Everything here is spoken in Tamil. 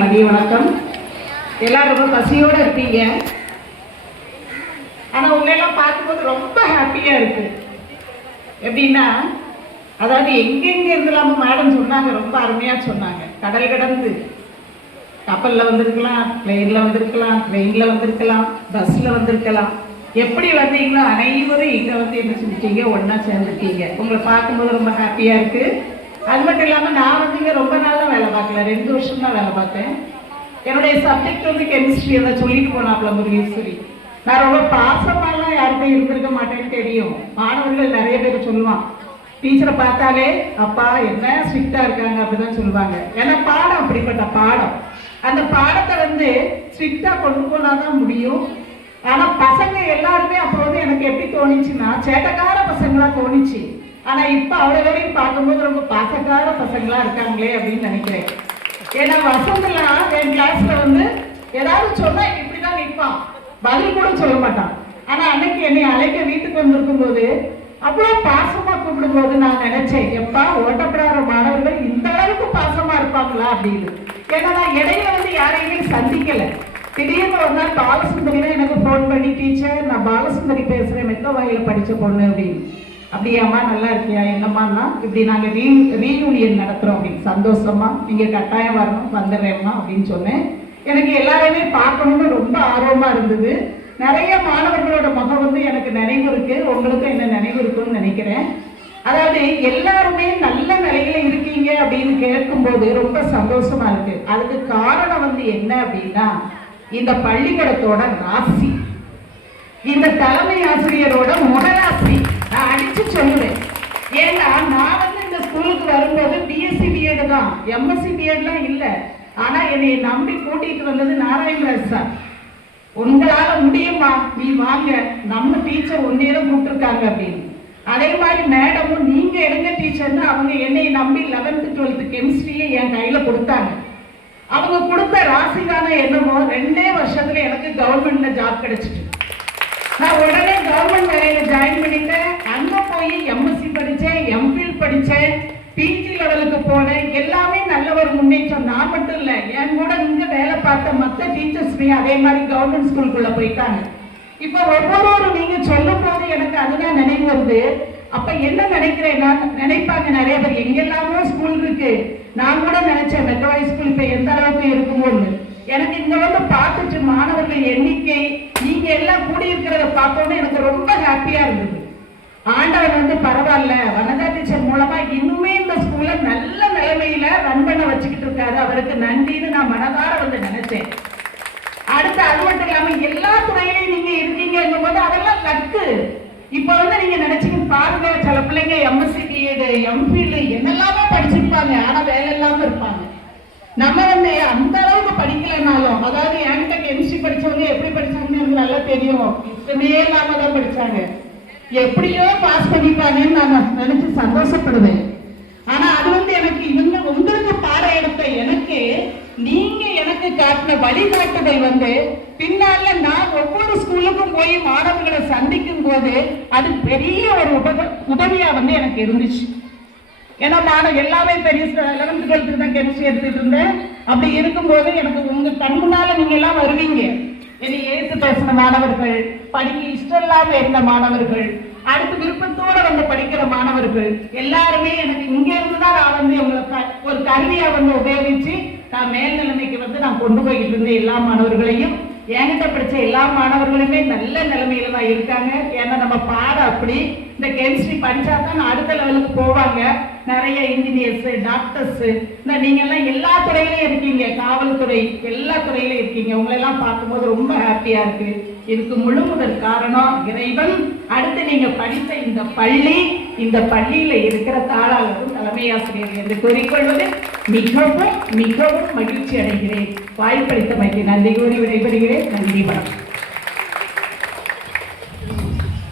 மதிய வணக்கம். எல்லாரும் ரொம்ப பசியோட இருப்பீங்க. ஆனா உங்களெல்லாம் பார்க்கும்போது ரொம்ப ஹாப்பியா இருக்கு. எப்படின்னா, அதாவது எங்கெங்க இருந்தலாம மேடம் சொன்னாங்க, ரொம்ப அருமையா சொன்னாங்க. கடல் கடந்து கப்பல்ல வந்திருக்கலாம், பிளேன்ல வந்திருக்கலாம், ட்ரெயின்ல வந்திருக்கலாம், பஸ்ல வந்திருக்கலாம். எப்படி வந்தீங்களோ அனைவரும் இங்க வந்து என்ன செஞ்சுட்டீங்க, ஒன்னா சேர்ந்துட்டீங்க. உங்களை பார்க்கும்போது ரொம்ப ஹாப்பியா இருக்கு. அது மட்டும் இல்லாமல் நான் வந்து இங்கே ரொம்ப நாளாக வேலை பார்க்கல, 2 வருஷம் தான் வேலை பார்த்தேன். என்னுடைய சப்ஜெக்ட் வந்து கெமிஸ்ட்ரி. அதை சொல்லிட்டு போனாப்ல முருகேஸ்வரி. நான் ரொம்ப பாசமாலாம் யாருக்கும் இருந்திருக்க மாட்டேன்னு தெரியும். மாணவர்கள் நிறைய பேர் சொல்லுவான், டீச்சரை பார்த்தாலே அப்பா என்ன ஸ்ட்ரிக்டா இருக்காங்க அப்படிதான் சொல்லுவாங்க. ஏன்னா பாடம் அப்படிப்பட்ட பாடம். அந்த பாடத்தை வந்து ஸ்ட்ரிக்டா கொண்டு போனாதான் முடியும். ஆனா பசங்க எல்லாருமே அப்போ வந்து எனக்கு எப்படி தோணுச்சுன்னா, சேட்டக்கார பசங்களா தோணுச்சு. ஆனா இப்ப அவ்வளவு பார்க்கும்போது ரொம்ப பாசக்கார பசங்களா இருக்காங்களே அப்படின்னு நினைக்கிறேன். ஏன்னா வசந்தெல்லாம் என் கிளாஸ்ல வந்து ஏதாவது சொன்னா இப்படிதான் நிற்பான், பதில் கூட சொல்ல மாட்டான். ஆனா அன்னைக்கு என்னை அழைக்க வீட்டுக்கு வந்திருக்கும் போது அவ்வளவு பாசமா கூப்பிடும் போது நான் நினைச்சேன், எப்பா ஓட்டப்படாத மாணவர்கள் இந்த அளவுக்கு பாசமா இருப்பாங்களா அப்படின்னு. ஏன்னா நான் இடையில வந்து யாரையுமே சந்திக்கல. திடீர்னு ஒரு நாள் பாலசுந்தரி தான் எனக்கு போன் பண்ணி, டீச்சர் நான் பாலசுந்தரி பேசுறேன், மெத்தவாயில படிச்ச பொண்ணு அப்படின்னு. அப்படியாம்மா, நல்லா இருக்கியா, என்னம்மான்னா இப்படி நாங்கள் ரீயூனியன் நடத்துகிறோம் அப்படின்னு. சந்தோஷமா, நீங்கள் கட்டாயம் வரணும், வந்துடுறேம்மா அப்படின்னு சொன்னேன். எனக்கு எல்லாருமே பார்க்கணும்னு ரொம்ப ஆர்வமாக இருந்தது. நிறைய மாணவர்களோட முகம் வந்து எனக்கு நினைவு இருக்கு. உங்களுக்கும் என்ன நினைவு இருக்குன்னு நினைக்கிறேன். அதாவது எல்லாருமே நல்ல நிலையில இருக்கீங்க அப்படின்னு கேட்கும்போது ரொம்ப சந்தோஷமா இருக்கு. அதுக்கு காரணம் வந்து என்ன அப்படின்னா, இந்த பள்ளிக்கூடத்தோட ராசி, இந்த தலைமை ஆசிரியரோட முகராசி நான் அடிச்சு சொல்லுவேன். ஏன்னா நான் வந்து இந்த ஸ்கூலுக்கு வரும்போது பிஎஸ்சி பிஎட் தான், எம்எஸ்சி பிஎட்லாம் இல்லை. ஆனா என்னை நம்பி கூட்டிட்டு வந்தது நாராயணராஜ் சார். உங்களால முடியுமா, நீ வாங்க, நம்ம டீச்சர் ஒன்னேதான் கூப்பிட்டுருக்காங்க அப்படின்னு. அதே மாதிரி மேடமும் நீங்க எடுங்க டீச்சர்னு அவங்க என்னை நம்பி 11th 12th கெமிஸ்ட்ரியை என் கையில கொடுத்தாங்க. அவங்க கொடுத்த ராசிதான என்னமோ 2 வருஷத்துல எனக்கு கவர்மெண்ட்ல ஜாப் கிடைச்சிட்டு நான் உடனே கவர்மெண்ட் வேலையில ஜாயின் பண்ணிட்டேன். அங்க போய் எம்எஸ்சி படிச்சேன், எம்பில் படிச்சேன், பிஜி லெவலுக்கு போனேன். எல்லாமே நல்ல ஒரு முன்னேற்றம். நான் மட்டும் இல்ல, என் கூட இங்க வேலை பார்த்த மற்ற டீச்சர்ஸ்மே அதே மாதிரி கவர்மெண்ட் ஸ்கூலுக்குள்ள போயிட்டாங்க. இப்ப ஒவ்வொரு நீங்க சொல்லும் போது எனக்கு அதுதான் நினைவு வருது. அப்ப என்ன நினைக்கிறேன், நினைப்பாங்க நிறைய பேர், எங்கெல்லாமோ ஸ்கூல் இருக்கு. நான் கூட நினைச்சேன் மெட்ரோவாய் ஸ்கூல் இப்ப எந்த அளவுக்கு இருக்குமோன்னு. எனக்கு இங்க வந்து பார்த்துட்டு மாணவர்கள் எண்ணிக்கை நீங்க எல்லாம் கூடி இருக்கிறத பார்த்தோன்னே எனக்கு ரொம்ப ஹாப்பியா இருந்தது. ஆண்டவன் வந்து பரவாயில்ல, வனஜா டீச்சர் மூலமா இன்னுமே இந்த ஸ்கூல்ல நல்ல நிலைமையில ரன் பண்ண வச்சுக்கிட்டு இருக்காரு, அவருக்கு நன்றின்னு நான் மனதார வந்து நினைச்சேன். அடுத்து அது மட்டும் இல்லாம எல்லா துறையிலையும் நீங்க இருக்கீங்கும் போது அதெல்லாம் லக்கு. இப்ப வந்து நீங்க நினைச்சீங்க பாருங்க, சில பிள்ளைங்க எம்எஸ்சி பிஎட் எம்பில் என்னெல்லாமோ படிச்சிருப்பாங்க, ஆனா வேலை இல்லாம இருப்பாங்க. நம்ம வந்து அந்த அளவுக்கு படிக்கலனாலும், அதாவது என்கிட்ட கெமிஸ்ட்ரி படிச்சவங்க எப்படி படிச்சாங்கன்னு எனக்கு நல்லா தெரியும். இஷ்டமே இல்லாம தான் படிச்சாங்க, எப்படியோ பாஸ் பண்ணிப்பாங்கன்னு நான் நினைச்சு சந்தோஷப்படுவேன். ஆனா அது வந்து எனக்கு இவங்க உங்களுக்கு பாடம் எடுத்த எனக்கு நீங்க எனக்கு காட்டின வழிகாட்டுதல் வந்து பின்னால நான் ஒவ்வொரு ஸ்கூலுக்கும் போய் மாணவர்களை சந்திக்கும் போது அது பெரிய ஒரு உதவியா வந்து எனக்கு இருந்துச்சு. ஏன்னா நான் எல்லாமே பெரிய 11th 12th தான் கெமிஸ்ட்ரி எடுத்துட்டு இருந்தேன். அப்படி இருக்கும்போது எனக்கு உங்க கண் முன்னால நீங்க எல்லாம் வருவீங்க. என்னை ஏற்று பேசின மாணவர்கள், படிக்க இஷ்டம் இல்லாம இருந்த மாணவர்கள், அடுத்து விருப்பத்தோட வந்து படிக்கிற மாணவர்கள் எல்லாருமே எனக்கு இங்க இருந்துதான் நான் வந்து உங்களுக்கு ஒரு கருவியா வந்து உபயோகிச்சு நான் மேல் நிலைமைக்கு வந்து நான் கொண்டு போய்கிட்டு இருந்தேன். எல்லா மாணவர்களையும் என்கிட்ட படிச்ச எல்லா மாணவர்களுமே நல்ல நிலைமையில தான் இருக்காங்க. ஏன்னா நம்ம பாடம் அப்படி, இந்த கெமிஸ்ட்ரி படிச்சா தான் அடுத்த லெவலுக்கு போவாங்க. நிறைய இன்ஜினியர்ஸ், டாக்டர்ஸ், இந்த நீங்க எல்லாம் எல்லா துறையிலையும் இருக்கீங்க, காவல்துறை எல்லா துறையிலும் இருக்கீங்க. உங்களெல்லாம் பார்க்கும்போது ரொம்ப ஹாப்பியா இருக்கு. இதுக்கு முழு முதல் காரணம் இறைவன். அடுத்து நீங்க படித்த இந்த பள்ளி, இந்த பள்ளியில இருக்கிற தாளாளரும் தலைமை ஆசிரியர் என்று கூறிக்கொள்வது மிகவும் மிகவும் மகிழ்ச்சி அடைகிறேன். வாய்ப்பளித்தமைக்கு நன்றி கூறி விடைபெறுகிறேன். நன்றி, வணக்கம்.